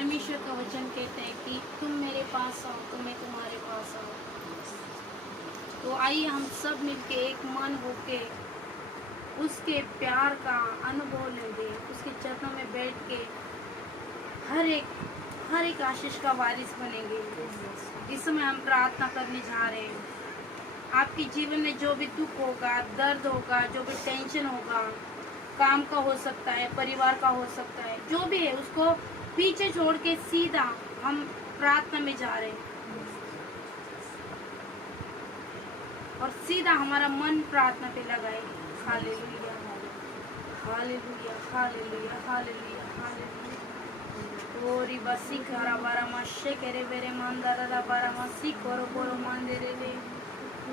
परमेश्वर का वचन कहते हैं कि तुम मेरे पास आओ तो मैं तुम्हारे पास आऊँ। तो आइए हम सब मिलके एक मन होके उसके प्यार का अनुभव लेंगे, उसके चरणों में बैठ के हर एक आशीष का वारिस बनेंगे। इस समय हम प्रार्थना करने जा रहे हैं। आपके जीवन में जो भी दुख होगा, दर्द होगा, जो भी टेंशन होगा, काम का हो सकता है, परिवार का हो सकता है, जो भी है उसको पीछे छोड़ के सीधा हम प्रार्थना में जा रहे हैं और सीधा हमारा मन प्रार्थना पे लगाए। Hallelujah, hallelujah, hallelujah, hallelujah, hallelujah. ओरी बसी करा बारा मशे करे बेरे मंदरा बारा मसी कोरो कोरो मंदिरे ले।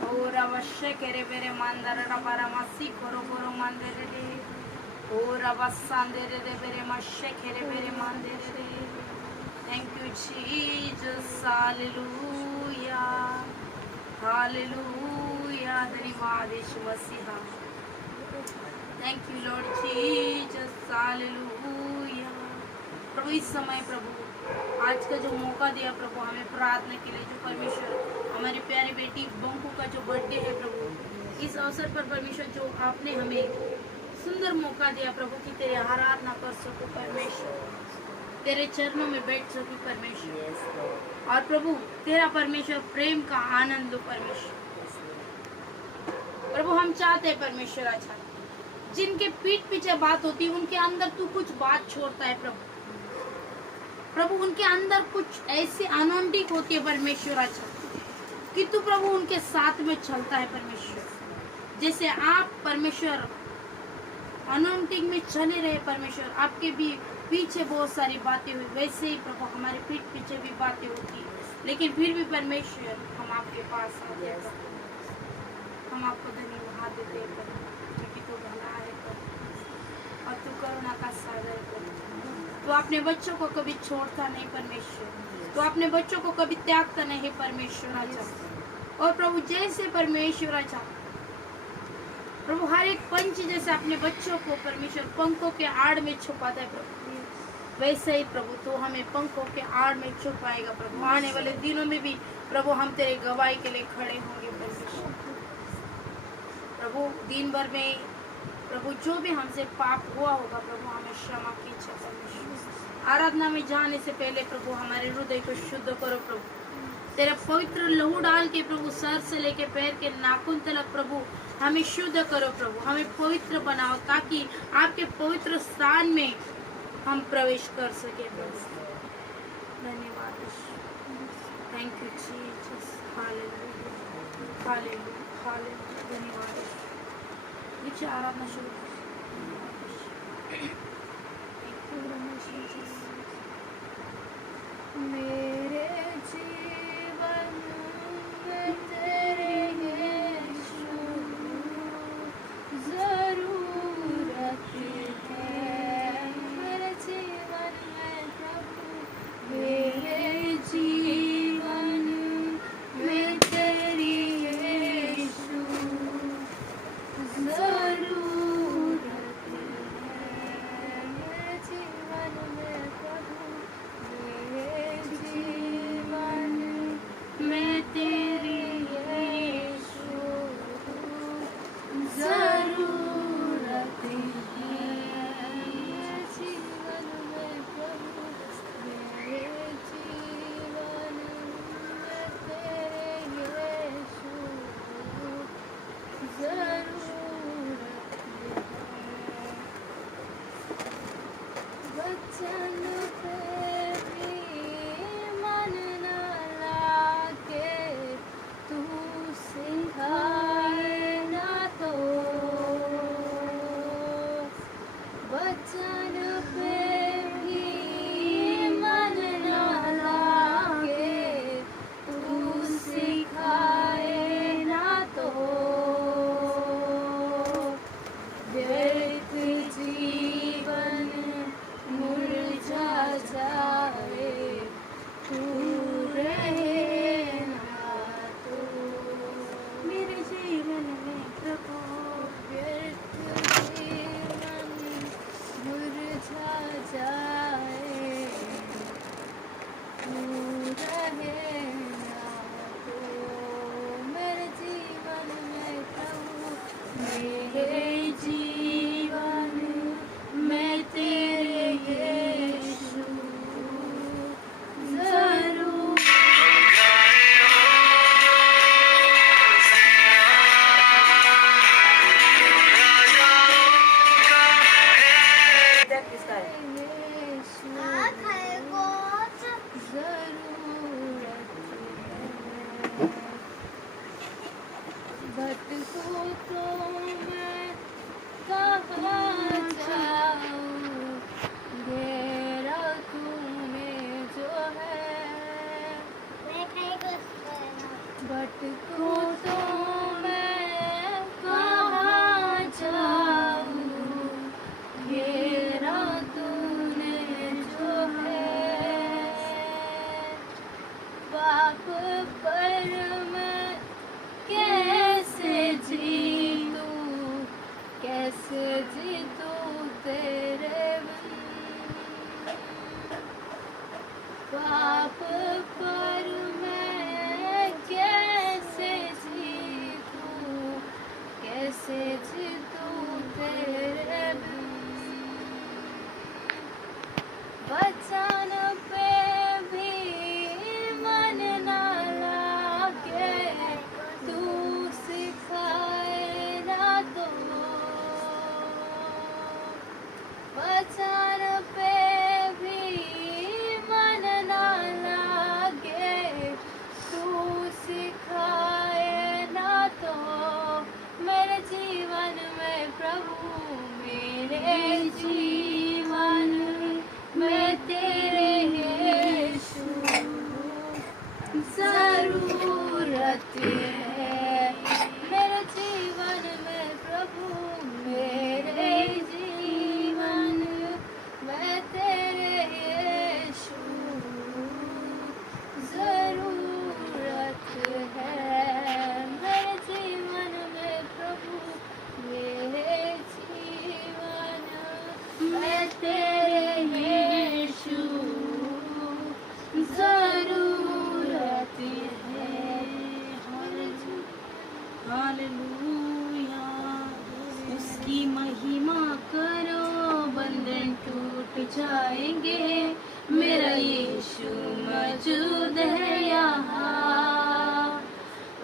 ओरा वशे करे बेरे मंदरा बारा मसी कोरो कोरो मंदिरे ले। ओरा बसांदेरे रे बेरे मशे करे बेरे मंदिरे ले। Thank you Jesus, hallelujah, hallelujah, धन्यवाद यीशु मसीहा। Thank you Lord Jesus, hallelujah. प्रभु इस समय प्रभु आज का जो मौका दिया प्रभु हमें प्रार्थना के लिए, जो परमेश्वर हमारी प्यारी बेटी बंकू का जो बर्थडे है प्रभु, इस अवसर पर परमेश्वर जो आपने हमें सुंदर मौका दिया प्रभु कि तेरे आराधना कर सको परमेश्वर, तेरे चरणों में बैठ सको परमेश्वर, और प्रभु तेरा परमेश्वर प्रेम का आनंद लो परमेश्वर। प्रभु हम चाहते हैं परमेश्वर अच्छा, जिनके पीठ पीछे बात होती है उनके अंदर तू कुछ बात छोड़ता है प्रभु। प्रभु उनके अंदर कुछ ऐसी अनोइंटिंग होती है परमेश्वर अच्छा, कि तू प्रभु उनके साथ में चलता है परमेश्वर। जैसे आप परमेश्वर अनोइंटिंग में चले रहे परमेश्वर, आपके भी पीछे बहुत सारी बातें हुई, वैसे ही प्रभु हमारे पीठ पीछे भी बातें होती, लेकिन फिर भी परमेश्वर हम आपके पास आते हैं, हम आपको धन्यवाद देते हैं क्योंकि तू भला है और तू करुणा का सागर है। तू अपने बच्चों को कभी छोड़ता नहीं परमेश्वर, तू अपने बच्चों को कभी त्यागता नहीं परमेश्वर आचा। और प्रभु जैसे परमेश्वर आचा प्रभु हर एक पंछी जैसे अपने बच्चों को परमेश्वर पंखों के आड़ में छुपाता है प्रभु, वैसे ही प्रभु तो हमें पंखों के आड़ में छुपाएगा प्रभु। आने वाले दिनों में भी प्रभु हम तेरे गवाही के लिए खड़े होंगे परमेश्वर। प्रभु दिन भर में प्रभु जो भी हमसे पाप हुआ होगा प्रभु हमें क्षमा कीजिए परमेश्वर। आराधना में जाने से पहले प्रभु हमारे हृदय को शुद्ध करो प्रभु, तेरा पवित्र लहू डाल के प्रभु सर से लेके पैर के नाखून तक प्रभु हमें शुद्ध करो प्रभु, हमें पवित्र बनाओ ताकि आपके पवित्र स्थान में हम प्रवेश कर सके प्रभु। धन्यवाद, thank you Jesus, hallelujah, hallelujah, hallelujah, धन्यवाद। नीचे आराधना शुरू मेरे जीवन में तेरे यीशु ज़रूरत है, मेरे जीवन में प्रभु, मेरे जीवन में तेरी यीशु ज़रूरत है, मेरे जीवन में प्रभु, मेरे जीवन में तेरी यीशु ज़रूरत है, मेरे जीवन में प्रभु, मेरे जीवन में तेरे यीशु ज़रूरत है। वचन पे भी मन न लागे, तू सिखाए ना तो, वचन पे भी मन न लागे, तू सिखाए ना तो, व्यर्थ जीवन मुरझा तो मैं कहाँ जाऊँ, घेरा तूने जो है। भटकूं तो मैं कहाँ जाऊँ, घेरा तूने जो है। पाप पर मैं कैसे जीतूं, कैसे जीतूं तेरे बिन। पाप पर मैं कैसे जीतूं, कैसे जीतूं तेरे बिन। वचन पे भी मन ना लागे, तू सिखाए ना तो। वचन पे भी मन ना लागे, तू सिखाए ना तो। मेरे जीवन में प्रभु, मेरे जीवन में तेरे यीशु जरूरत है। मेरे जीवन में प्रभु, मेरे जीवन में तेरे यीशु जरूरत है। मेरे जीवन में प्रभु, मेरे जीवन में तेरे यीशु जरूरत है। हालेलुया। उसकी महिमा करो, बंधन टूट जाएंगे। मेरा यीशु मौजूद है यहाँ।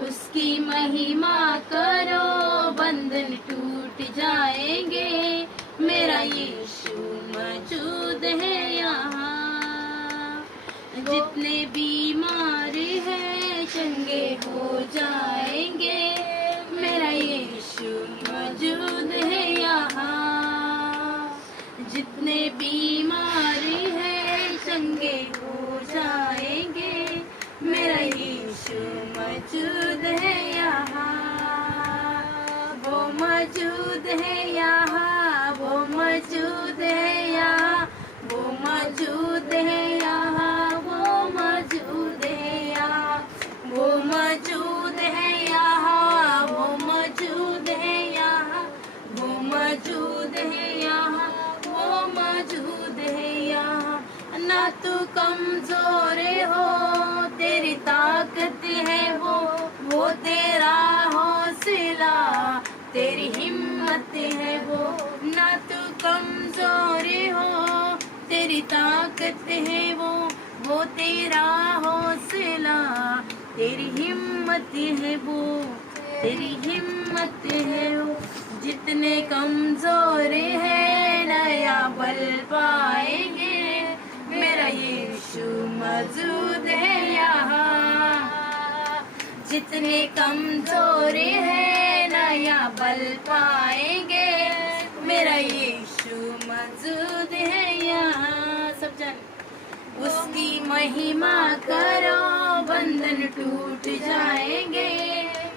उसकी महिमा करो, बंधन टूट जाएंगे। मेरा यीशु मौजूद है यहाँ। जितने बीमार हैं चंगे हो जाएंगे। मेरा यीशु मौजूद है यहाँ। जितने बीमार हैं चंगे हो जाएंगे। मेरा यीशु मौजूद है यहाँ। वो मौजूद है यहाँ, वो मौजूद है यहाँ, वो मौजूद है यहाँ, वो मौजूद है यहाँ, वो मौजूद है यहाँ, वो मौजूद है यहाँ, वो मौजूद है यहाँ, वो मौजूद है यहाँ। ना तू कमजोर हो, तेरी ताकत है वो तेरा हौसला, तेरी हिम्मत है वो। ना तू कमजोर हो, तेरी ताकत है वो तेरा हौसला, तेरी हिम्मत है वो, तेरी हिम्मत है वो। जितने कमजोर है नया बल पाएंगे। मेरा यीशु मौजूद है यहाँ। जितने कमजोर है नया बल पाएंगे। मेरा यीशु मौजूद है यहाँ। सब जान उसकी महिमा करो, बंधन टूट जाएंगे।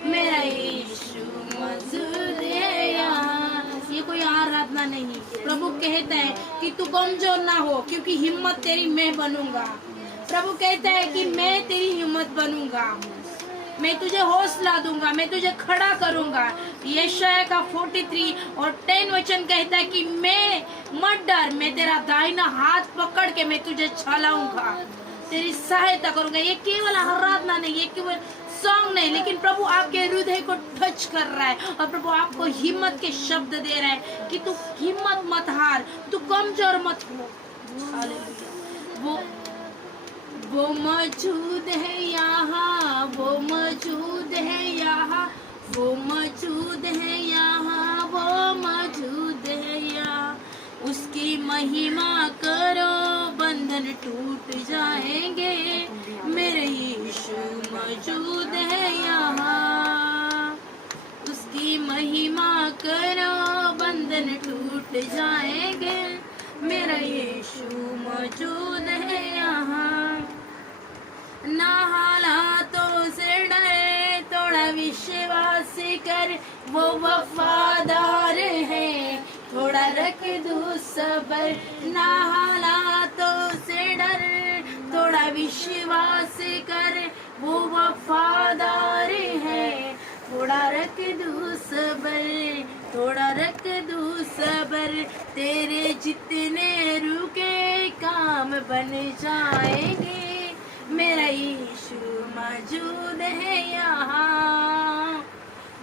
मेरा यीशु मौजूद है यहाँ। ये कोई आराधना नहीं। प्रभु कहता है कि तू कमजोर ना हो, क्योंकि हिम्मत तेरी मैं बनूंगा। प्रभु कहता है कि मैं तेरी हिम्मत बनूंगा, मैं तुझे हौसला दूंगा, मैं तुझे खड़ा करूंगा। यशायाह का 43 और 10 वचन कहता है कि मैं मत डर, मैं तेरा दाहिना हाथ पकड़ के मैं तुझे चलाऊंगा, तेरी सहायता करूंगा। ये केवल आराधना नहीं, ये केवल सॉन्ग नहीं, लेकिन प्रभु आपके हृदय को टच कर रहा है और प्रभु आपको हिम्मत के शब्द दे रहा है कि तू हिम्मत मत हार, तू कमजोर मत हो। वो मौजूद है यहाँ, वो मौजूद है यहाँ, वो मौजूद है यहाँ, वो मौजूद है यहाँ। उसकी महिमा करो, बंधन टूट जाएंगे। मेरे यीशु मौजूद है यहाँ। उसकी महिमा जाएंगे, मेरा यीशु मौजूद है यहाँ। ना हालातों से डरे, थोड़ा विश्वास कर, वो वफादार है, थोड़ा रख दो सबर। ना हालातों से डरे, थोड़ा विश्वास कर, वो वफादार है, थोड़ा रख दो सबर, थोड़ा रख दो सबर। तेरे जितने रुके काम बन जाएंगे, मेरा यीशु मौजूद है यहाँ।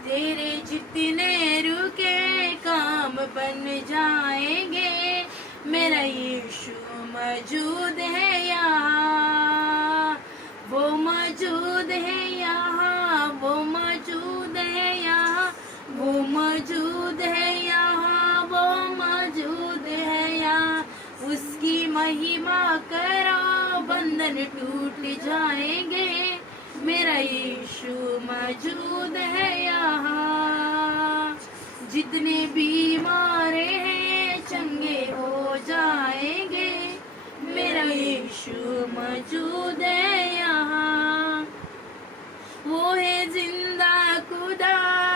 तेरे जितने रुके काम बन जाएंगे, मेरा यीशु मौजूद है यहाँ। वो मौजूद है यहाँ, वो मौजूद है यहाँ, वो मौजूद है यहाँ, वो मौजूद है यहाँ। उसकी महिमा करो, बंधन टूट जाएंगे, मेरा यीशु मौजूद है यहाँ। जितने बीमार हैं चंगे हो जाएंगे, मेरा यीशु मौजूद है यहाँ। वो है जिंदा खुदा,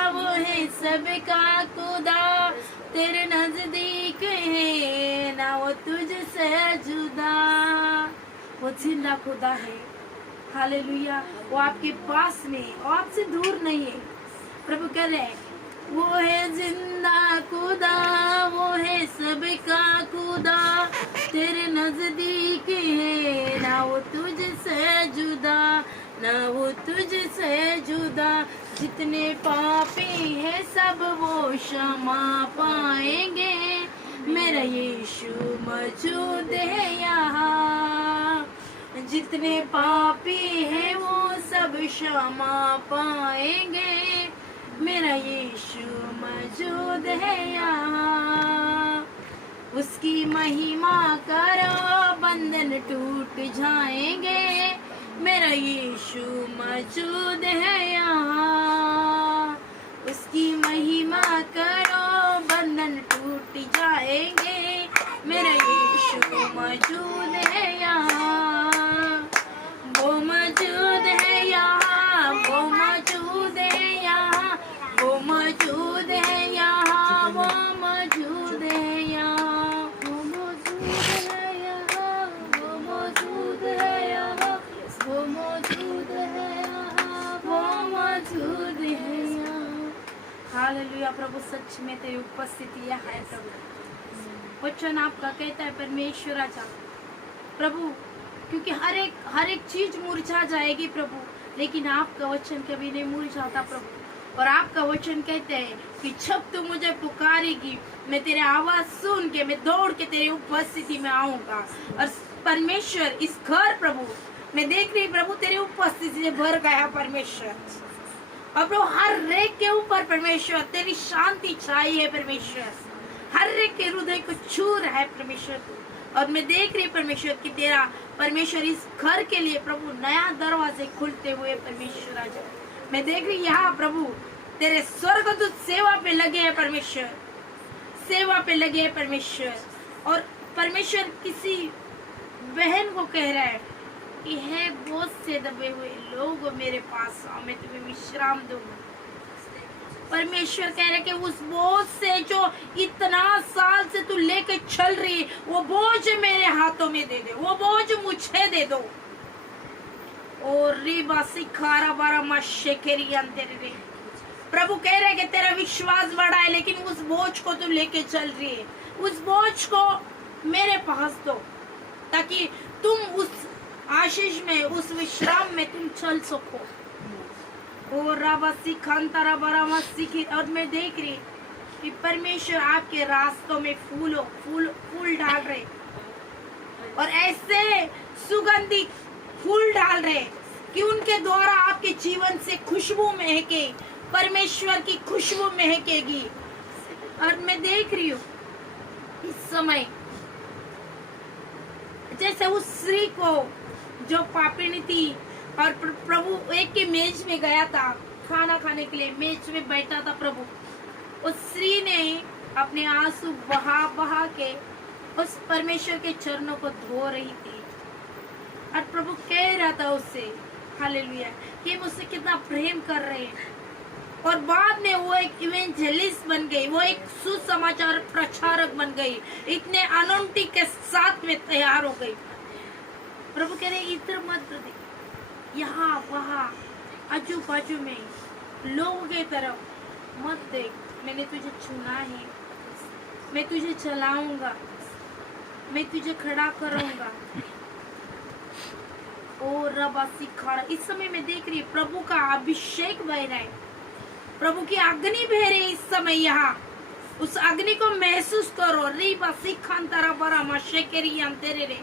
वो है सबका खुदा, तेरे नजदीक है ना वो तुझसे जुदा। वो जिंदा खुदा है, हालेलुया। वो आपके पास में, वो आपसे दूर नहीं है। प्रभु कह रहे हैं वो है जिंदा खुदा, वो है सबका खुदा, तेरे नजदीक है ना वो तुझसे जुदा, ना वो तुझसे जुदा। जितने पापी है सब वो क्षमा पाएंगे, मेरा यीशु मौजूद है यहाँ। जितने पापी है वो सब क्षमा पाएंगे, मेरा यीशु मौजूद है यहाँ। उसकी महिमा करो, बंधन टूट जाएंगे, मेरा यीशु मौजूद है यहाँ। उसकी महिमा करो, बंधन टूट जाएंगे, मेरा यीशु मौजूद है यहाँ। वो मौजूद है यहाँ, वो मौजूद है यहाँ, वो मौजूद है यहाँ, वो मौजूद है यहाँ, वो मौजूद है यहाँ, वो मौजूद है यहाँ, वो मौजूद है यहाँ, वो मौजूद है यहाँ। हालेलुया। प्रभु सच में तेरी उपस्थिति यहाँ है प्रभु। वचन आपका कहता है परमेश्वर आचा प्रभु, क्योंकि हर एक चीज मुरझा जाएगी प्रभु, लेकिन आपका वचन कभी नहीं मुरझाता प्रभु। और आपका वचन कहते हैं कि जब तू मुझे पुकारेगी, मैं तेरे आवाज सुन के मैं दौड़ के तेरी उपस्थिति में आऊंगा। और परमेश्वर इस घर प्रभु मैं देख रही प्रभु तेरी उपस्थिति से भर गया परमेश्वर। और प्रभु हर एक के ऊपर परमेश्वर तेरी शांति छाई है परमेश्वर, हर एक के हृदय को छू रहा है परमेश्वर। और मैं देख रही परमेश्वर कि तेरा परमेश्वर इस घर के लिए प्रभु नया दरवाजे खुलते हुए परमेश्वर आज मैं देख रही यहाँ प्रभु तेरे स्वर्गदूत सेवा पे लगे हैं परमेश्वर, सेवा पे लगे हैं परमेश्वर। और परमेश्वर किसी बहन को कह रहा है कि है बोझ से दबे हुए लोग मेरे पास आओ, मैं तुम्हें विश्राम दूंगा। परमेश्वर कह रहे कि उस बोझ से जो इतना साल से तू लेके चल रही, वो बोझ मेरे हाथों में दे दे, वो बोझ मुझे दे दो। और रिबा सिखारा बारा मशेकेरी अंतर रे। प्रभु कह रहे कि तेरा विश्वास बड़ा है, लेकिन उस बोझ को तू लेके चल रही है, उस बोझ को मेरे पास दो, ताकि तुम उस आशीष में, उस विश्राम में तुम चल सको। और और मैं देख रही कि परमेश्वर आपके रास्तों में फूल डाल रहे, और ऐसे सुगंधित फूल डाल रहे कि उनके द्वारा आपके जीवन से खुशबू महके, परमेश्वर की खुशबू महकेगी। और मैं देख रही हूँ इस समय जैसे उस स्त्री को जो पापिनी थी, और प्रभु एक के मेज में गया था खाना खाने के लिए, मेज में बैठा था प्रभु। उस स्त्री ने अपने आंसू बहा बहा के उस परमेश्वर के चरणों को धो रही थी। और प्रभु कह रहा था उससे, हालेलुया, कि मुझसे कितना प्रेम कर रहे हैं। और बाद में वो एक इवेंजलिस्ट बन गई, वो एक सुसमाचार प्रचारक बन गई, इतने अनोंटी के साथ में तैयार हो गई। प्रभु कह रहे इधर मत देख, यहाँ वहाँ आजू बाजू में लोगों के तरफ मत देख, मैंने तुझे चुना है, मैं तुझे चलाऊंगा, मैं तुझे खड़ा करूंगा। ओ रबा सिखाड़ा, इस समय मैं देख रही प्रभु का अभिषेक बह रहा है, प्रभु की अग्नि बह रही है इस समय यहाँ। उस अग्नि को महसूस करो। रीबा सिखांतारा बरामा शेकेरी अंतेरे रे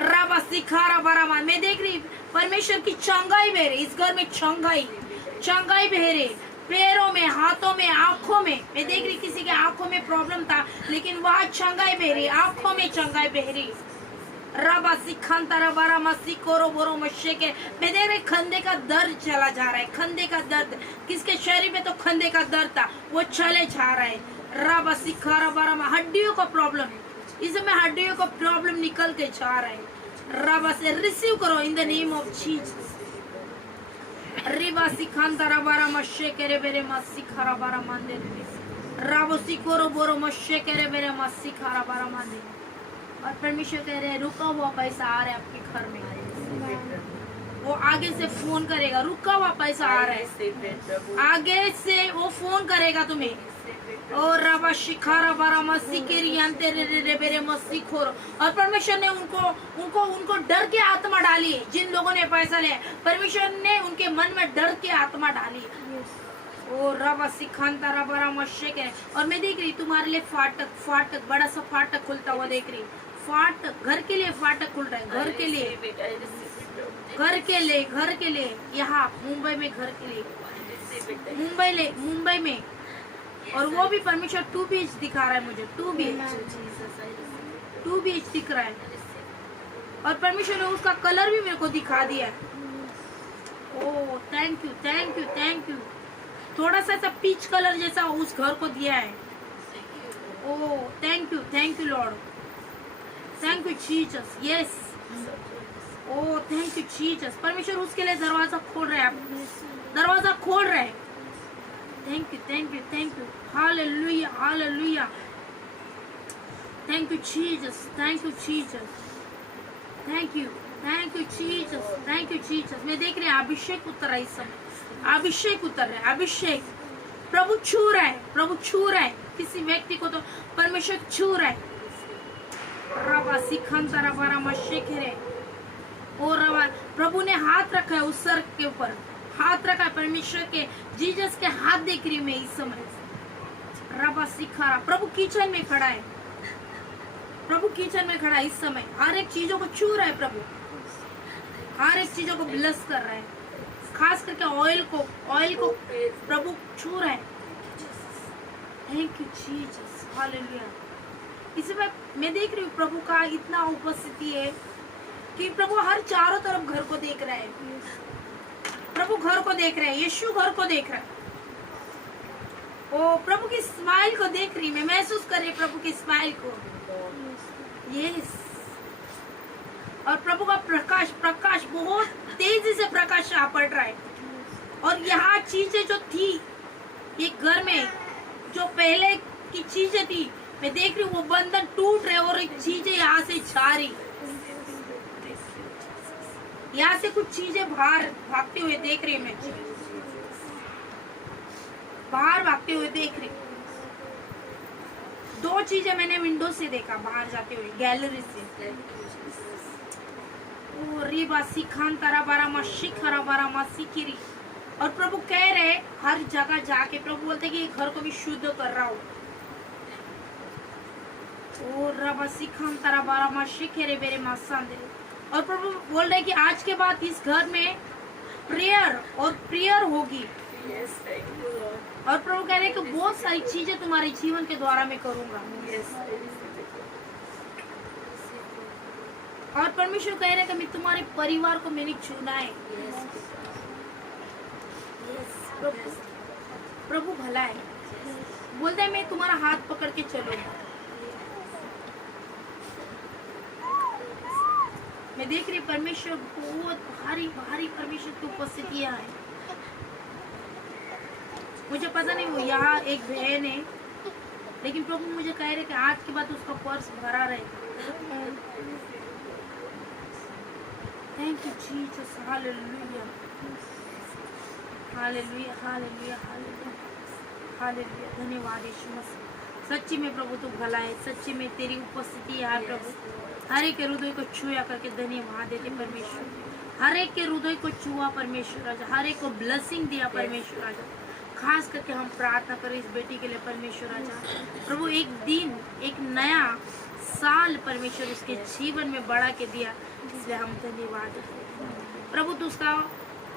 रबा सिखारा बरामा। मैं देख रही परमेश्वर की चंगाई बह रही इस घर में, चंगाई बह रही पैरों में, हाथों में, आंखों में। मैं देख रही किसी के आंखों में प्रॉब्लम था, लेकिन वह चंगाई बह रही, आंखों में चंगाई बह रही। रबा सिखांतारा बरामा सिकोरो बोरो मशे के। मैं देख रही खंदे का दर्द चला जा रहा है, खंदे का दर्द। किसके शरीर में तो खंदे का दर्द था, वो चले जा रहा है। रबा सिखारा बरामा, हड्डियों का प्रॉब्लम है इस समय, हड्डियों का प्रॉब्लम निकल के जा रहा है। रबा से रिसीव करो in the name of Jesus. रिबा सिखांतारा बरामा शेकेरे बेरे मसिखारा बरा मंदे राबो सिकोरो बोरो मशे केरे बेरे मसिखारा बरा मंदे। और परमेश्वर कह रहे हैं रुका हुआ पैसा आ रहा है आपके घर में। वो आगे से फोन करेगा, रुका हुआ पैसा आ रहा है, आगे से वो फोन करेगा तुम्हें। और रबा शिखारा बारा मस्सी केरी अंते रे बेरे मस्सी खोरो। और परमेश्वर ने उनको डर की आत्मा डाली। जिन लोगों ने पैसा लिया, परमेश्वर ने उनके मन में डर की आत्मा डाली। ओ रबा सिखांता रबा मस्से के। और मैं देख रही तुम्हारे लिए फाटक बड़ा सा फाटक खुलता हुआ देख रही। फाटक, घर के लिए फाटक खुल रहा है, घर के लिए यहाँ मुंबई में, घर के लिए मुंबई में। और वो भी परमेश्वर 2 बीच दिखा रहा है मुझे, 2 बीच दिख रहा है। और परमेश्वर ने उसका कलर भी मेरे को दिखा दिया है। Oh thank you. थोड़ा सा ऐसा पीच कलर जैसा उस घर को दिया है। Oh thank you Lord, thank you Jesus. Yes, oh thank you Jesus. परमेश्वर उसके लिए दरवाजा खोल रहा है, दरवाजा खोल रहा है। Thank you. Hallelujah. Thank you Jesus. Thank you Jesus. मैं देख रही हूँ अभिषेक उतर रहा है इस समय, अभिषेक उतर रहा है, अभिषेक। प्रभु छू रहा है किसी व्यक्ति को, तो परमेश्वर छू रहा है। रबा सिखांता रबा मशेकेरे। और रबा, प्रभु ने हाथ रखा है उस सर के ऊपर, हाथ रखा है परमेश्वर के, जीसस के हाथ देख रही हूँ मैं इस समय। रबा सिखा, प्रभु किचन में खड़ा है, प्रभु किचन में खड़ा है इस समय। हर एक चीजों को छू रहा है प्रभु, हर एक चीजों को ब्लेस कर रहा है, खास करके ऑयल को प्रभु छू रहा है। Thank you Jesus, hallelujah. इसी में मैं देख रही हूँ प्रभु का इतना उपस्थिति है कि प्रभु हर चारों तरफ घर को देख रहा है, प्रभु घर को देख रहा है, यीशु घर को देख रहा है। ओ प्रभु की स्माइल को देख रही, मैं महसूस कर रही प्रभु की स्माइल को। यस, और प्रभु का प्रकाश बहुत तेजी से प्रकाश पड़ रहा है। और यहाँ चीजें जो थी ये घर में, जो पहले की चीजें थी, मैं देख रही हूँ वो बंधन टूट रहे और चीजें यहाँ से जा रही, यहाँ से कुछ चीजें बाहर भागते हुए देख रही, मैं बाहर भागते हुए देख रही। 2 चीजें मैंने विंडो से देखा बाहर जाते हुए, गैलरी से। ओ रिबा सिखान तारा बारा मशी खरा बारा मसी किरी। और प्रभु कह रहे हर जगह जाके, प्रभु बोलते कि घर को भी शुद्ध कर रहा हूँ। ओ रबा सिखान तारा बारा मशी खेरे बेरे मसांदे। और प्रभु बोल रहे कि आज के बाद इस घर में प्रेयर होगी। और प्रभु कह रहे कि बहुत सारी चीजें तुम्हारे जीवन के द्वारा मैं करूंगा। और परमेश्वर कह रहे कि मैं तुम्हारे परिवार को मैंने चुना है। प्रभु भला है, बोलता है मैं तुम्हारा हाथ पकड़ के चलूंगा। मैं देख रही परमेश्वर बहुत भारी भारी परमेश्वर की उपस्थितियां है। मुझे पता नहीं वो यहाँ एक बहन है, लेकिन प्रभु मुझे कह रहे कि आज के बाद उसका पर्स भरा रहेगा। Thank you Jesus, hallelujah hallelujah hallelujah hallelujah hallelujah. धन्यवाद यीशु मसीह। सच्ची में प्रभु तू भला है, सच्ची में तेरी उपस्थिति है प्रभु। हर एक के हृदय को छुआ करके धन्यवाद देते परमेश्वर। हर एक के हृदय को छुआ परमेश्वर राजा, हर एक को ब्लेसिंग दिया परमेश्वर राजा। खास करके हम प्रार्थना करें इस बेटी के लिए परमेश्वर राजा। प्रभु एक दिन एक नया साल परमेश्वर उसके जीवन में बढ़ा के दिया, इसलिए हम धन्यवाद देते हैं। प्रभु तू उसका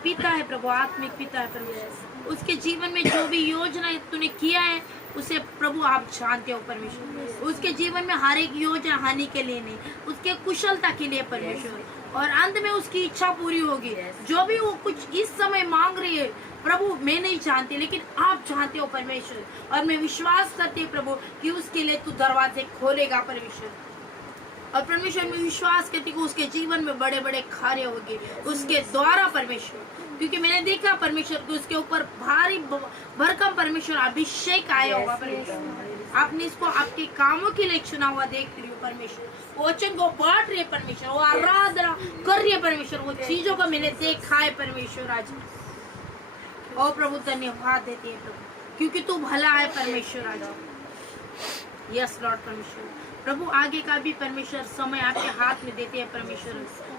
पिता है प्रभु, आत्मिक पिता है परमेश्वर। उसके जीवन में जो भी योजना तूने किया है उसे प्रभु आप जानते हो परमेश्वर। उसके जीवन में हर एक योजना हानि के लिए नहीं, उसके कुशलता के लिए परमेश्वर, और अंत में उसकी इच्छा पूरी होगी। जो भी वो कुछ इस समय मांग रही है प्रभु मैं नहीं जानती, लेकिन आप जानते हो परमेश्वर, और मैं विश्वास करती हूँ प्रभु कि उसके लिए तू दरवाजे खोलेगा परमेश्वर। और परमेश्वर में विश्वास करती हूँ उसके जीवन में बड़े बड़े कार्य होंगे उसके द्वारा परमेश्वर, क्योंकि मैंने देखा परमेश्वर कि उसके ऊपर भारी भरकम परमेश्वर अभिषेक आया होगा परमेश्वर। आपने इसको आपके कामों के लिए चुना हुआ देख रही हो परमेश्वर। वचन को बांट रही है परमेश्वर, वो आराधना कर रही है परमेश्वर, वो चीजों को मैंने देखा है परमेश्वर आज। और प्रभु धन्यवाद देते हैं प्रभु, क्योंकि तू भला है परमेश्वर आज। यस लॉर्ड परमेश्वर। प्रभु आगे का भी परमेश्वर समय आपके हाथ में देते हैं परमेश्वर।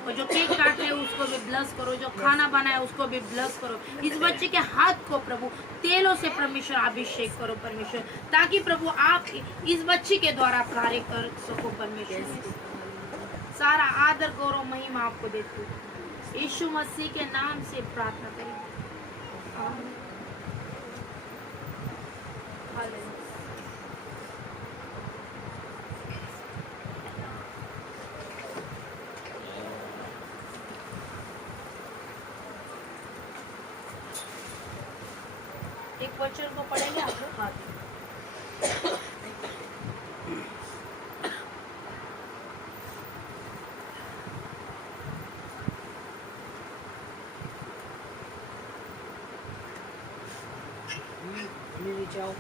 और जो केक काट रहे हो उसको भी ब्लेस करो, जो खाना बनाए उसको भी ब्लेस करो। इस बच्चे के हाथ को प्रभु तेलों से परमेश्वर अभिषेक करो परमेश्वर, ताकि प्रभु आप इस बच्चे के द्वारा कार्य कर सको परमेश्वर। सारा आदर गौरव महिमा आपको देती हूँ, यीशु मसीह के नाम से प्रार्थना करें। एक वचन को पढ़ेंगे आप लोग। हाँ जाओ।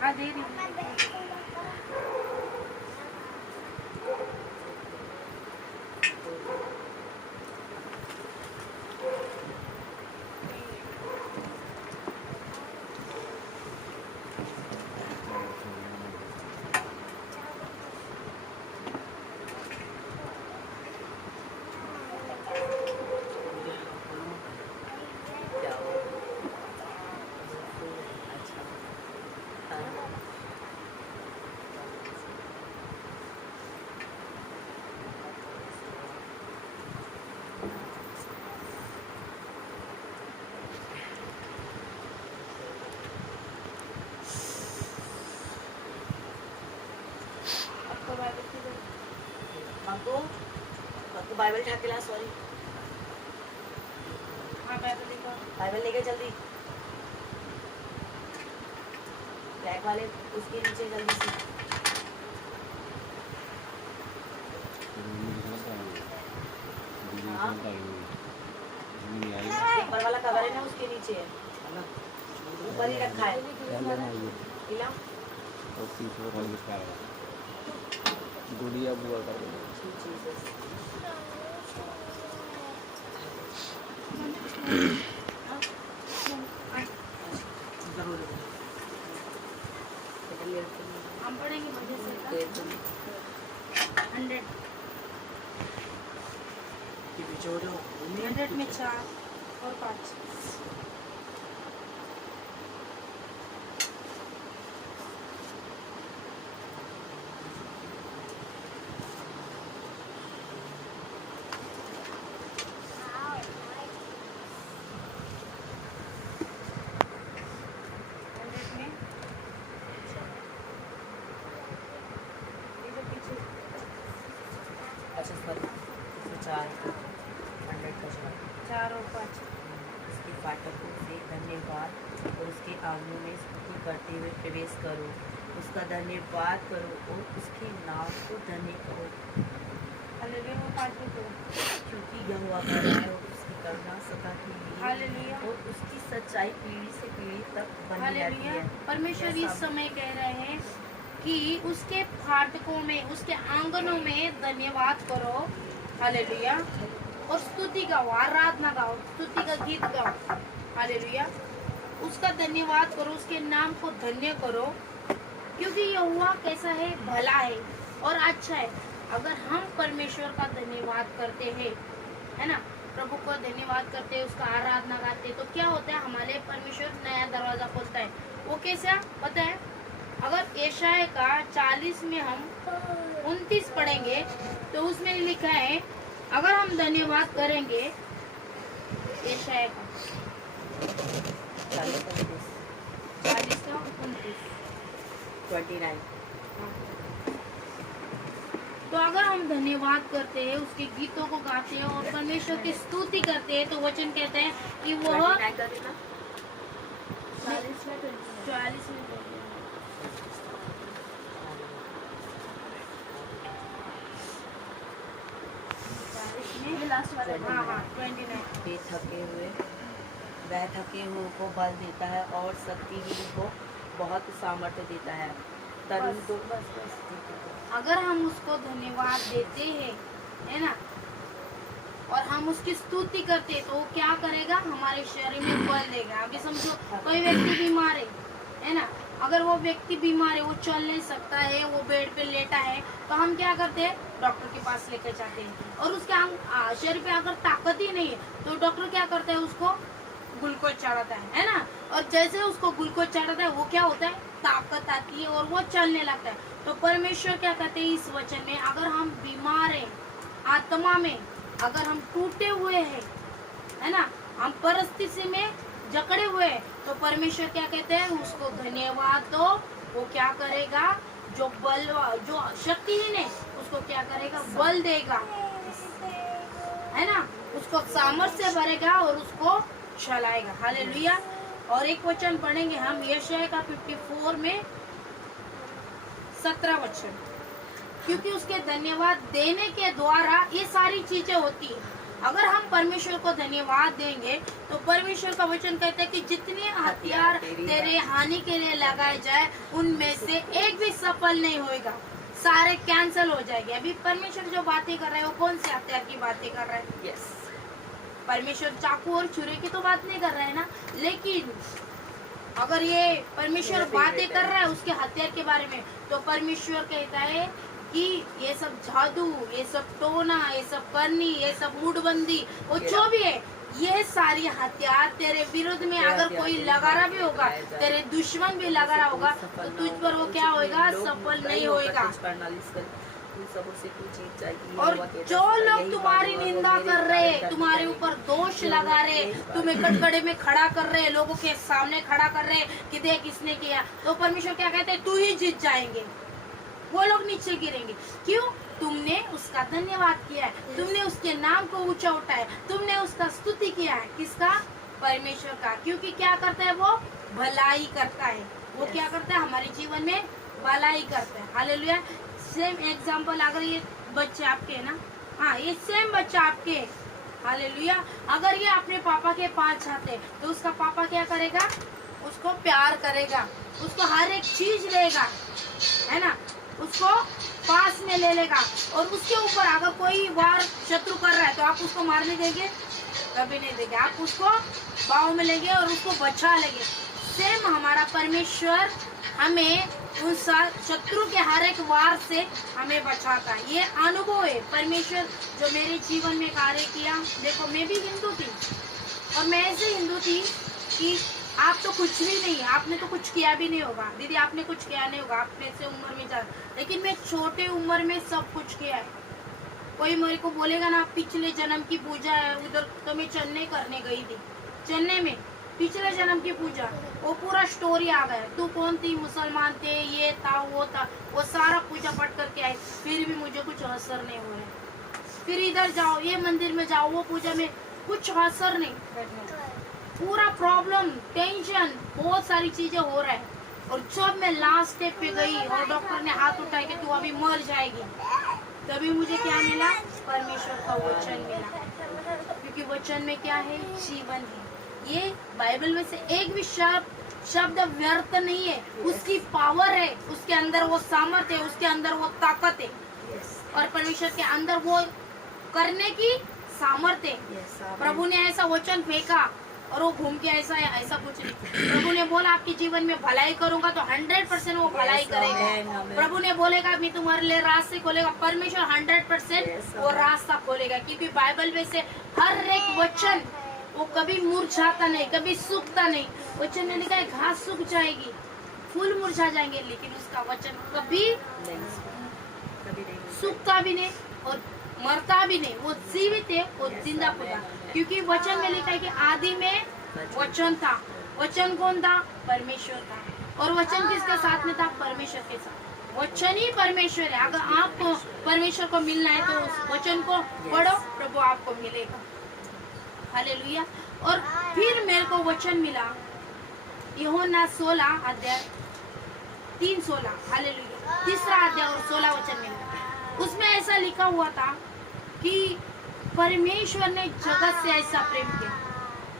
हाँ दे रही बाइबल उठा के ला। सॉरी, हाँ बाइबल लेके जल्दी, ब्लैक वाले उसके नीचे जल्दी से। हाँ, ऊपर वाला कवर है ना उसके नीचे है, ऊपर ही रखा है। इला गुड़िया बुआ कर हम पढ़ेंगे मजे से 100 में 4 और 5। अच्छा सर 4 100 का 4 और 5। उसके फाटकों से धन्यवाद और उसके आंगनों में स्तुति करते हुए प्रवेश करो। उसका धन्यवाद करो और उसके नाम को धन्य करो, हालेलुया। वो 5 भी करो। क्योंकि यहोवा का न्याय और उसकी करुणा सदा के लिए हालेलुया। और उसकी सच्चाई पीढ़ी से पीढ़ी तक बनी रहती हालेलुया। है। परमेश्वर इस समय कह रहे हैं कि उसके फाटकों में, उसके आंगनों में धन्यवाद करो। हालेलुया। और स्तुति गाओ, आराधना गाओ, स्तुति का गीत गाओ। हालेलुया। उसका धन्यवाद करो, उसके नाम को धन्य करो, क्योंकि यहोवा कैसा है, भला है और अच्छा है। अगर हम परमेश्वर का धन्यवाद करते हैं, है ना, प्रभु को धन्यवाद करते हैं, उसका आराधना गाते हैं, तो क्या होता है, हमारे परमेश्वर नया दरवाजा खोलता है। वो कैसा पता है? अगर यशाया का 40 में हम 29 पढ़ेंगे तो उसमें लिखा है, अगर हम धन्यवाद करेंगे, यशाया का 40 का 29, 29 तो अगर हम धन्यवाद करते हैं, उसके गीतों को गाते हैं और परमेश्वर की स्तुति करते हैं, तो वचन कहते हैं कि वह 29 का कितना? 40 में लास्ट वाला। हाँ हाँ 29। वे थके हुए, वह थके हुए को बल देता है और शक्तिहीन को बहुत सामर्थ्य देता है। तरुण तो अगर हम उसको धन्यवाद देते हैं, है ना, और हम उसकी स्तुति करते हैं, तो वो क्या करेगा, हमारे शरीर में बल देगा। अभी समझो कोई व्यक्ति बीमार है ना, अगर वो व्यक्ति बीमार है, वो चल नहीं सकता है, वो बेड पे लेटा है, तो हम क्या करते हैं, डॉक्टर के पास लेकर जाते हैं। और उसके शरीर पे अगर ताकत ही नहीं है, तो डॉक्टर क्या करता है, उसको ग्लूकोज चढ़ाता है ना। और जैसे उसको ग्लूकोज चढ़ाता है, वो क्या होता है, ताकत आती है और वो चलने लगता है। तो परमेश्वर क्या कहते हैं इस वचन में, अगर हम बीमार हैं आत्मा में, अगर हम टूटे हुए हैं, है ना, हम परिस्थिति में जकड़े हुए हैं, तो परमेश्वर क्या कहते हैं, उसको धन्यवाद दो। वो क्या करेगा, जो शक्तिहीन है, उसको क्या करेगा, बल देगा, है ना, उसको सामर्थ्य भरेगा और उसको चलाएगा। हालेलुया। और एक वचन पढ़ेंगे हम, यशाया का 54 में 17 वचन, क्योंकि उसके धन्यवाद देने के द्वारा ये सारी चीजें होती है। अगर हम परमेश्वर को धन्यवाद देंगे, तो परमेश्वर का वचन कहता है कि जितने हथियार तेरे हानि के लिए लगाए जाए, उनमें से एक भी सफल नहीं होएगा, सारे कैंसल हो जाएंगे। अभी परमेश्वर जो बातें कर रहे हैं, वो कौन से हथियार की बातें कर रहे हैं? यस, परमेश्वर चाकू और छुरे की तो बात नहीं कर रहे हैं ना, लेकिन अगर ये परमेश्वर बातें कर रहा है उसके हथियार के बारे में, तो परमेश्वर कहता है कि ये सब जादू, ये सब टोना, ये सब करनी, ये सब मूडबंदी, वो जो भी है, ये सारी हथियार तेरे विरुद्ध में अगर कोई लगा रहा भी होगा, तेरे दुश्मन भी लगा रहा होगा, तो तुझ पर वो क्या होएगा, सफल नहीं होएगा। और जो लोग तुम्हारी निंदा कर रहे, तुम्हारे ऊपर दोष लगा रहे, तुम्हें कटघरे में खड़ा कर रहे, लोगों के सामने खड़ा कर रहे कि देख इसने किया, तो परमेश्वर क्या कहते हैं, तू ही जीत जाएंगे, वो लोग नीचे गिरेंगे। क्यों? तुमने उसका धन्यवाद किया है, तुमने उसके नाम को ऊंचा उठाया, तुमने उसका स्तुति किया है। किसका? परमेश्वर का। क्योंकि क्या करता है वो? भलाई करता है। वो क्या करता है? हमारे जीवन में भलाई करता है। हालेलुया। सेम एग्जाम्पल, अगर ये बच्चे आपके है ना, हाँ, ये सेम बच्चा आपके है, हालेलुया, अगर ये अपने पापा के पास जाते, तो उसका पापा क्या करेगा? उसको प्यार करेगा, उसको हर एक चीज देगा, है ना, उसको पास में ले लेगा। और उसके ऊपर अगर कोई वार शत्रु कर रहा है, तो आप उसको मारने देंगे? कभी नहीं देंगे। आप उसको बाहों में लेंगे और उसको बचा लेंगे। सेम हमारा परमेश्वर हमें उस शत्रु के हर एक वार से हमें बचाता है। ये अनुभव है परमेश्वर जो मेरे जीवन में कार्य किया। देखो, मैं भी हिंदू थी, और मैं ऐसे हिंदू थी कि आप तो कुछ भी नहीं, आपने तो कुछ किया भी नहीं होगा दीदी, आपने कुछ किया नहीं होगा, आपने से उम्र में जा, लेकिन मैं छोटे उम्र में सब कुछ किया है। कोई मेरे को बोलेगा ना पिछले जन्म की पूजा है उधर, तो मैं चेन्नई करने गई थी, चेन्नई में पिछले जन्म की पूजा, वो पूरा स्टोरी आ गया, तू कौन थी, मुसलमान थे, ये था वो सारा पूजा पाठ करके आई, फिर भी मुझे कुछ असर नहीं हो रहा। फिर इधर जाओ, ये मंदिर में जाओ, वो पूजा में कुछ असर नहीं, पूरा प्रॉब्लम, टेंशन, बहुत सारी चीजें हो रहा है। और जब मैं लास्ट स्टेप पे गई और डॉक्टर ने हाथ उठाया कि तू अभी मर जाएगी, तभी मुझे क्या मिला, परमेश्वर का वचन मिला, क्योंकि वचन में क्या है, जीवन है। ये बाइबल में से एक भी शब्द व्यर्थ नहीं है, उसकी पावर है, उसके अंदर वो सामर्थ है, उसके अंदर वो ताकत है, और परमेश्वर के अंदर वो करने की सामर्थ्य है। प्रभु ने ऐसा वचन फेंका और वो घूम के ऐसा कुछ नहीं। प्रभु ने बोला आपके जीवन में भलाई करूंगा, तो 100% वो भलाई करेगा। प्रभु ने बोलेगा मैं तुम्हारे लिए रास्ते खोलेगा, परमेश्वर 100% वो रास्ता खोलेगा, क्योंकि बाइबल में से हर एक वचन वो कभी मुरझाता नहीं, कभी सूखता नहीं। वचन ने लिखा है घास सूख जाएगी, फूल मुरझा जाएंगे, लेकिन उसका वचन कभी सूखता भी नहीं और मरता भी नहीं, वो जीवित है, वो जिंदा खुदा, क्योंकि वचन में लिखा है कि आदि में वचन था। वचन कौन था, परमेश्वर था, और वचन किसके साथ में था, परमेश्वर के साथ। वचन ही परमेश्वर है। अगर आपको परमेश्वर को मिलना है तो उस वचन को पढ़ो, प्रभु आपको मिलेगा। हालेलुया। और फिर मेरे को वचन मिला, यूहन्ना 16 अध्याय 3:16, हालेलुया, 3रा अध्याय और 16 वचन मिला। उसमें ऐसा लिखा हुआ था कि परमेश्वर ने जगत से ऐसा प्रेम किया।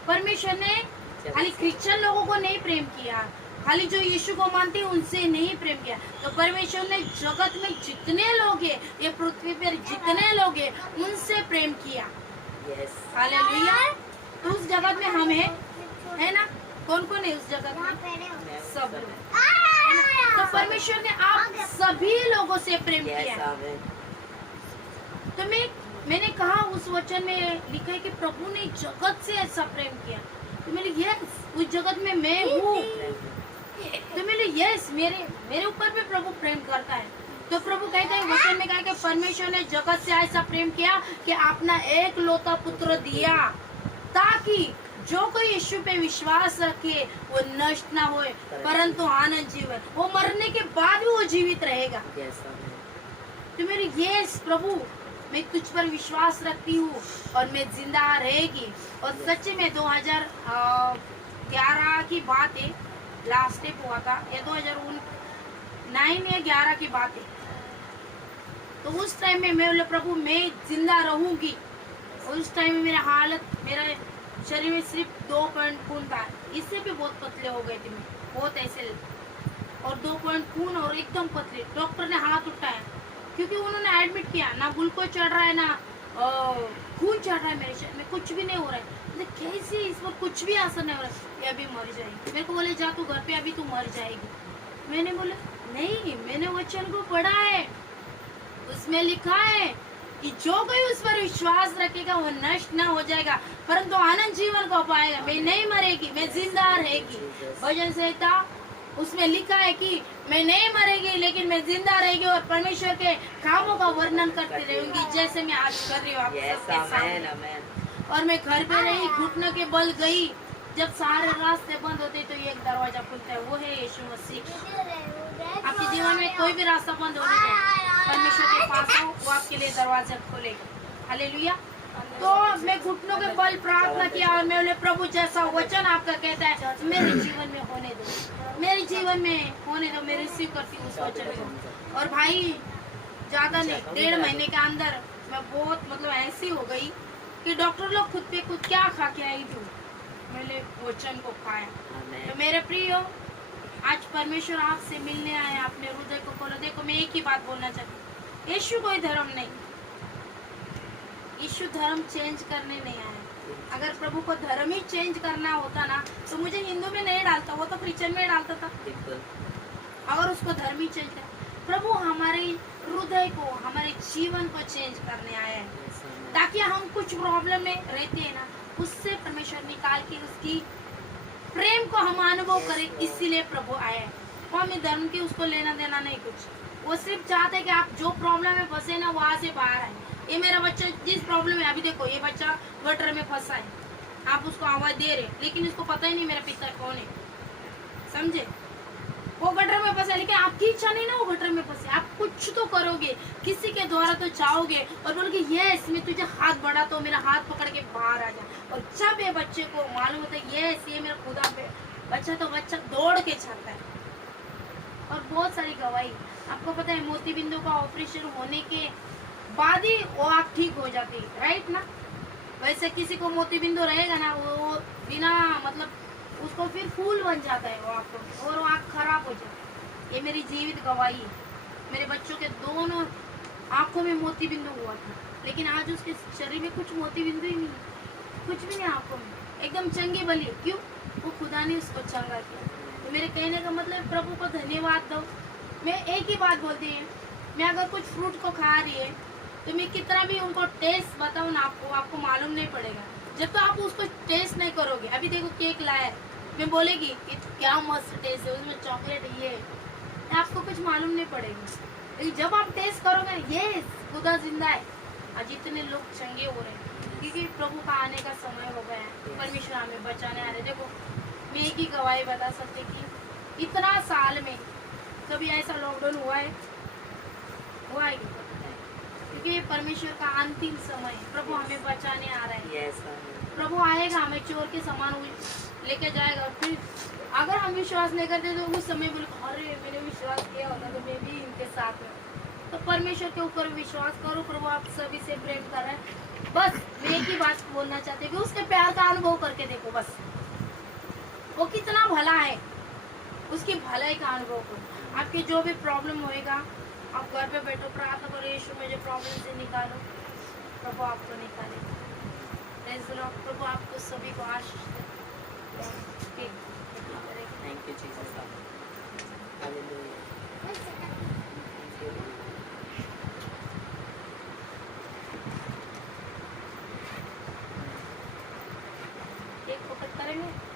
परमेश्वर ने खाली क्रिश्चियन लोगों को नहीं प्रेम किया, खाली जो यीशु को मानते हैं उनसे नहीं प्रेम किया, तो परमेश्वर ने जगत में जितने लोग हैं, ये पृथ्वी पर जितने लोग हैं, उनसे प्रेम किया। हालेलुया। तो उस जगत में हम है ना, कौन कौन है उस जगत में, सब लोग, तो परमेश्वर ने आप सभी लोगों से प्रेम किया। तो मैंने कहा उस वचन में लिखा है कि प्रभु ने जगत से ऐसा प्रेम किया, तो मैंने यस उस जगत में मैं हूँ, तो मैंने यस मेरे ऊपर भी प्रभु प्रेम करता है। तो प्रभु कहते हैं वचन में कहा कि परमेश्वर ने जगत से ऐसा प्रेम किया कि अपना एक लौता पुत्र दिया, ताकि जो कोई यीशु पे विश्वास रखे वो नष्ट ना होए, परंतु आनंद जीवन, वो मरने के बाद भी वो जीवित रहेगा। तो मेरे यस प्रभु, मैं तुझ पर विश्वास रखती हूँ और मैं जिंदा रहेगी। और सच्चे में 2011 की बात है, लास्ट स्टेप हुआ था, ये 2009 या 11 की बात है। तो उस टाइम में मैं बोले प्रभु मैं जिंदा रहूंगी। उस टाइम में मेरा शरीर में सिर्फ 2 पॉइंट खून था, इससे भी बहुत पतले हो गए थे मैं, बहुत ऐसे, और 2 पॉइंट खून और एकदम पतले। डॉक्टर ने हाथ उठाया, क्योंकि उन्होंने एडमिट किया, ना ग्लूकोज चढ़ रहा है ना खून चढ़ रहा है मेरे शरीर में, कुछ भी नहीं हो रहा है। कैसे इस पर कुछ भी असर नहीं हो रहा है, ये अभी मर जाएगी। मेरे को बोले जा तू घर पे, अभी तू मर जाएगी। मैंने बोला नहीं, मैंने वचन को पढ़ा है, उसमें लिखा है कि जो कोई उस पर विश्वास रखेगा वो नष्ट ना हो जाएगा, परंतु आनंद जीवन को पाएगा। मैं नहीं मरेगी, मैं जिंदा रहेगी। भजन संहिता उसमें लिखा है कि मैं नहीं मरेगी लेकिन मैं जिंदा रहेगी और परमेश्वर के कामों का वर्णन करती रहूंगी, जैसे मैं आज कर रही हूँ आप सबके सामने। और मैं घर पे रही, घुटनों के बल गई, जब सारे रास्ते बंद होते तो एक दरवाजा खुलता है, वो है यीशु मसीह। आपके जीवन में कोई भी रास्ता बंद होने दो, परमेश्वर के पास हो, वो आपके लिए दरवाजा खोलेगा। हालेलुया। तो मैं घुटनों के बल प्रार्थना किया और मैं बोले प्रभु जैसा वचन आपका कहता है मेरे जीवन में होने दो, मेरे जीवन में होने दो, मैं रिसीव करती हूँ उस वचन को। और भाई ज्यादा नहीं, 1.5 महीने के अंदर मैं बहुत ऐसी हो गई कि डॉक्टर लोग खुद पे खुद क्या खा के आई थी, मैंने वचन को खाया। तो मेरे प्रिय, आज परमेश्वर आपसे मिलने आए, अपने हृदय को खोलो। देखो मैं एक ही बात बोलना चाहती हूँ, यीशु कोई धर्म नहीं, यीशु धर्म चेंज करने नहीं आया। अगर प्रभु को धर्म ही चेंज करना होता ना तो मुझे हिंदू में नहीं डालता, वो तो क्रिश्चियन में डालता था। अगर उसको धर्म ही चेंज कर, प्रभु हमारे हृदय को, हमारे जीवन को चेंज करने आया है, ताकि हम कुछ प्रॉब्लम में रहते हैं ना, उससे परमेश्वर निकाल के उसकी प्रेम को हम अनुभव करें, इसीलिए प्रभु आए हैं। वो हमें धर्म की उसको लेना देना नहीं कुछ, वो सिर्फ चाहते हैं कि आप जो प्रॉब्लम में फंसे ना वहां से बाहर आए। ये मेरा बच्चा जिस प्रॉब्लम में, अभी देखो ये बच्चा गटर में फंसा है, आप उसको आवाज दे रहे लेकिन उसको पता ही नहीं मेरा पिता कौन है, समझे? वो गटर में फंसा, लेकिन आपकी इच्छा नहीं ना वो गटर में फंसे। आप कुछ तो करोगे, किसी के द्वारा तो चाहोगे और बोलोगे यस मैं तुझे हाथ बढ़ा तो मेरा हाथ पकड़ के बाहर आ जा। और जब ये बच्चे को मालूम होता है यस ये मेरा खुदा पे बच्चा, तो बच्चा दौड़ के चलता है। और बहुत सारी गवाही, आपको पता है मोती बिंदु का ऑपरेशन होने के बाद ही वो आँख ठीक हो जाती है, राइट ना? वैसे किसी को मोती बिंदु रहेगा ना वो बिना मतलब उसको फिर फूल बन जाता है वो आँख, और वो आँख खराब हो जाती है। ये मेरी जीवित गवाही है। मेरे बच्चों के दोनों आँखों में मोती बिंदु हुआ था, लेकिन आज उसके शरीर में कुछ मोती बिंदु ही नहीं, कुछ भी नहीं आँखों में, एकदम चंगी बली। क्यों? वो खुदा ने उसको चंगा किया। तो मेरे कहने का मतलब प्रभु को धन्यवाद दो। मैं एक ही बात बोलती हूँ, मैं अगर कुछ फ्रूट को खा रही है तो मैं कितना भी उनको टेस्ट बताऊँ ना आपको मालूम नहीं पड़ेगा जब तो आप उसको टेस्ट नहीं करोगे। अभी देखो केक लाया, मैं बोलेगी कि क्या मस्त टेस्ट है, उसमें चॉकलेट ये है, आपको कुछ मालूम नहीं पड़ेगा। लेकिन जब आप टेस्ट करोगे ये खुदा जिंदा है। आज इतने लोग चंगे हो रहे हैं क्योंकि प्रभु का आने का समय हो गया है, परमेश्वर हमें बचाने आ रहे। देखो मैं एक ही गवाही बता सकती कि इतना साल में कभी ऐसा लॉकडाउन हुआ है कि क्योंकि परमेश्वर का अंतिम समय है। प्रभु हमें बचाने आ रहा है। प्रभु आएगा, हमें चोर के समान लेके जाएगा। फिर अगर हम विश्वास नहीं करते तो उस समय बोले अरे मैंने विश्वास किया होता तो मैं भी इनके साथ हूँ। तो परमेश्वर के ऊपर विश्वास करो। प्रभु आप सभी से प्रेम कर रहे हैं। बस मैं एक ही बात बोलना चाहती हूँ कि उसके प्यार का अनुभव करके देखो, बस वो कितना भला है, उसकी भलाई का अनुभव करो। आपके जो भी प्रॉब्लम होएगा आप घर पे बैठो, प्रार्थना करो, यीशु मुझे प्रॉब्लम से निकालो, प्रभु आपको निकाले। प्रभु आपको सभी को आशीष दे। Thank you Jesus. हालेलुया। एक वक्त करेंगे।